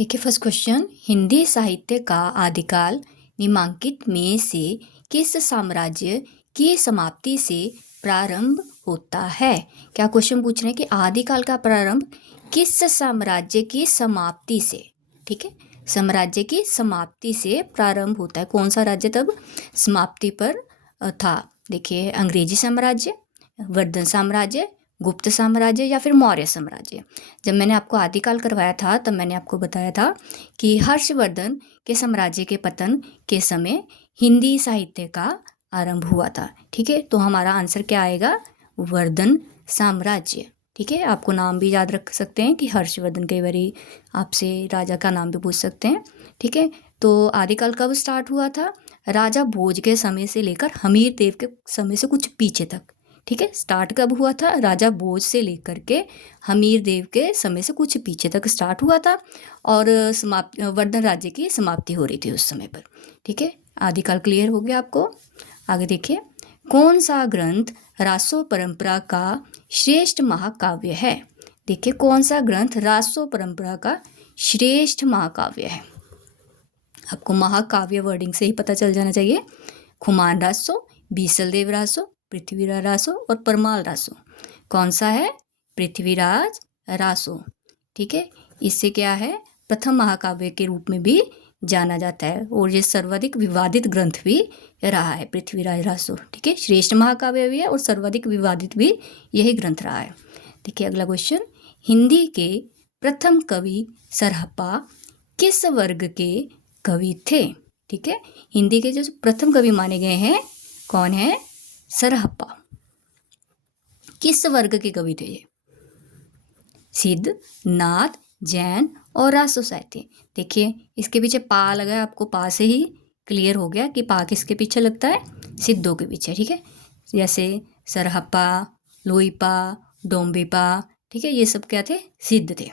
देखिए first question, Hindi साहित्य का आदिकाल निम्नलिखित में से किस साम्राज्य की समाप्ति से प्रारंभ होता है। क्या क्वेश्चन पूछ रहे हैं कि आदिकाल का प्रारंभ किस साम्राज्य की समाप्ति से, ठीक है, साम्राज्य की समाप्ति से प्रारंभ होता है। कौन सा राज्य तब समाप्ति पर था। देखिए अंग्रेजी साम्राज्य, वर्धन साम्राज्य, गुप्त साम्राज्य या फिर मौर्य साम्राज्य। जब मैंने आपको आदिकाल करवाया था तब मैंने आपको बताया था कि हर्षवर्धन के साम्राज्य के पतन के समय हिंदी साहित्य का आरंभ हुआ था। ठीक है, तो हमारा आंसर क्या आएगा, वर्धन साम्राज्य। ठीक है, आपको नाम भी याद रख सकते हैं कि हर्षवर्धन, कई बारी आपसे राजा का नाम भी पूछ सकते हैं। ठीक है, तो आदिकाल कब स्टार्ट हुआ था, राजा भोज के समय से लेकर हमीर देव के समय से कुछ पीछे तक। ठीक है, स्टार्ट कब हुआ था, राजा भोज से लेकर के हमीर देव के समय से कुछ पीछे तक स्टार्ट हुआ था और वर्धन राज्य की समाप्ति हो रही थी उस समय पर। ठीक है, आदिकाल क्लियर हो गया आपको। आगे देखिए, कौन सा ग्रंथ रासो परंपरा का श्रेष्ठ महाकाव्य है। देखिए कौन सा ग्रंथ रासो परंपरा का श्रेष्ठ महाकाव्य है। आपको महाकाव्य वर्डिंग से ही पता चल जाना चाहिए। खुमान रासो, बीसल देव रासो, पृथ्वीराज रासो और परमाल रासो। कौन सा है, पृथ्वीराज रासो। ठीक है, इससे क्या है, प्रथम महाकाव्य के रूप में भी जाना जाता है और ये सर्वाधिक विवादित ग्रंथ भी रहा है पृथ्वीराज रासो। ठीक है, श्रेष्ठ महाकाव्य भी है और सर्वाधिक विवादित भी यही ग्रंथ रहा है। देखिए अगला क्वेश्चन, हिंदी के प्रथम कवि सरहप्पा किस वर्ग के कवि थे। ठीक है, हिंदी के जो प्रथम कवि माने गए हैं कौन है, सरहप्पा। किस वर्ग के कवि थे ये, सिद्ध, नाथ, जैन और रासो साहित्य। देखिए इसके पीछे पा लगा है, आपको पा से ही क्लियर हो गया कि पा किसके पीछे लगता है, सिद्धों के पीछे। ठीक है, जैसे सरहप्पा, लोईपा, डोम्बिपा, ठीक है, ये सब क्या थे, सिद्ध थे।